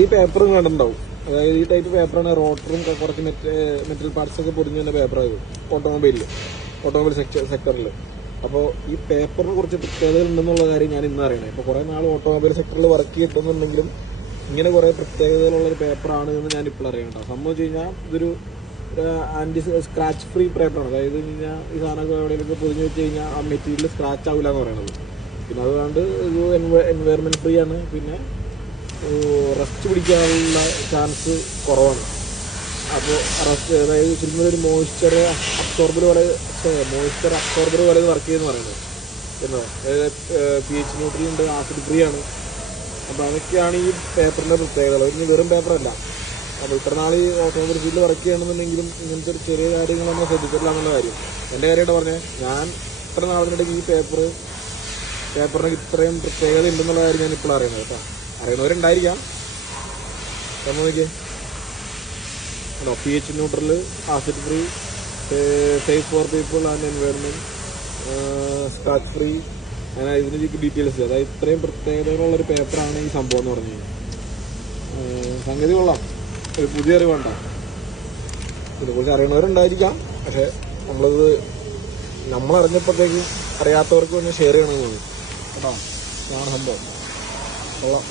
ഈ പേപ്പറും കണ്ടിട്ടുണ്ടാവും. അതായത് ഈ ടൈപ്പ് പേപ്പറാണ് റോട്ടറും കുറച്ച് മെറ്റൽ പാർട്സ് ഒക്കെ പൊടിഞ്ഞു വരുന്ന പേപ്പറായത് ഓട്ടോമൊബൈലിൽ ഓട്ടോമൊബൈൽ സെക്ടറിൽ അപ്പോൾ ഈ പേപ്പറിന് കുറച്ച് പ്രത്യേകതകൾ ഉണ്ടെന്നുള്ള കാര്യം ഞാൻ ഇന്ന് അറിയണേ. ഇപ്പോൾ കുറേ നാൾ ഓട്ടോമൊബൈൽ സെക്ടറിൽ വർക്ക് ചെയ്തിട്ടുണ്ടെങ്കിലും ഇങ്ങനെ കുറേ പ്രത്യേകതകളുള്ള ഒരു പേപ്പറാണ് എന്ന് ഞാൻ ഇപ്പോൾ അറിയാം കേട്ടോ സംഭവം വെച്ച് കഴിഞ്ഞാൽ ഇതൊരു ആന്റി സ്ക്രാച്ച് ഫ്രീ പേപ്പറാണ് അതായത് കഴിഞ്ഞാൽ ഈ സാധനമൊക്കെ എവിടെയൊക്കെ പൊതിഞ്ഞ് വെച്ച് കഴിഞ്ഞാൽ ആ മെറ്റീരിയൽ സ്ക്രാച്ച് ആവില്ല എന്ന് പറയുന്നത് പിന്നെ അതുകൊണ്ട് ഇത് എൻവയർമെന്റ് ഫ്രീ ആണ്. പിന്നെ റസ്റ്റ് പിടിക്കാനുള്ള ചാൻസ് കുറവാണ്. അപ്പോൾ റെസ്റ്റ് അതായത് ചുരുങ്ങുന്ന ഒരു മോയ്സ്ചർ അബ്സോർബർ പോലെ മോയ്സ്ചർ അബ്സോർബർ പോലെ വർക്ക് ചെയ്യുന്ന പറയുന്നത്. എന്നോ? പി എച്ച് ന്യൂട്രലുണ്ട് ആസിഡ് ഫ്രീ ആണ്. അപ്പോൾ അതൊക്കെയാണ് ഈ പേപ്പറിന്റെ പ്രത്യേകത. ഇനി വെറും പേപ്പറല്ല അപ്പോൾ ഇത്ര നാൾ ഈ ഓട്ടോമൊബൈൽ ഫീൽഡിൽ വർക്ക് ചെയ്യണമെന്നുണ്ടെങ്കിലും ഇങ്ങനത്തെ ഒരു ചെറിയ കാര്യങ്ങൾ നമ്മൾ ശ്രദ്ധിച്ചിട്ടില്ല എന്നുള്ള കാര്യം. എന്റെ കാര്യമായിട്ട് പറഞ്ഞത് ഞാൻ ഇത്ര നാളിനിടയ്ക്ക് ഈ പേപ്പർ പേപ്പറിന് ഇത്രയും പ്രത്യേകത ഉണ്ടെന്നുള്ള കാര്യം ഞാൻ ഇപ്പോൾ അറിയുന്നത് കേട്ടോ. അറിയുന്നവരുണ്ടായിരിക്കാം നമ്മൾ നോക്കിയേ. P H neutral acid free safe for people and environment scratch free അങ്ങനെ ഇതിന് ഡീറ്റെയിൽസ് അതായത് ഇത്രയും പ്രത്യേകതകളുള്ളൊരു പേപ്പറാണ് ഈ സംഭവം എന്ന് പറഞ്ഞു കഴിഞ്ഞാൽ സംഗതി കൊള്ളാം. ഒരു പുതിയ അറിവുണ്ട ഇതിനെക്കുറിച്ച് അറിയണവരുണ്ടായിരിക്കാം. പക്ഷെ നമ്മളത് നമ്മളറിഞ്ഞപ്പോഴത്തേക്ക് അറിയാത്തവർക്ക് ഒന്ന് ഷെയർ ചെയ്യണമെന്ന് കേട്ടോ? ഇതാണ് സംഭവം. കൊള്ളാം.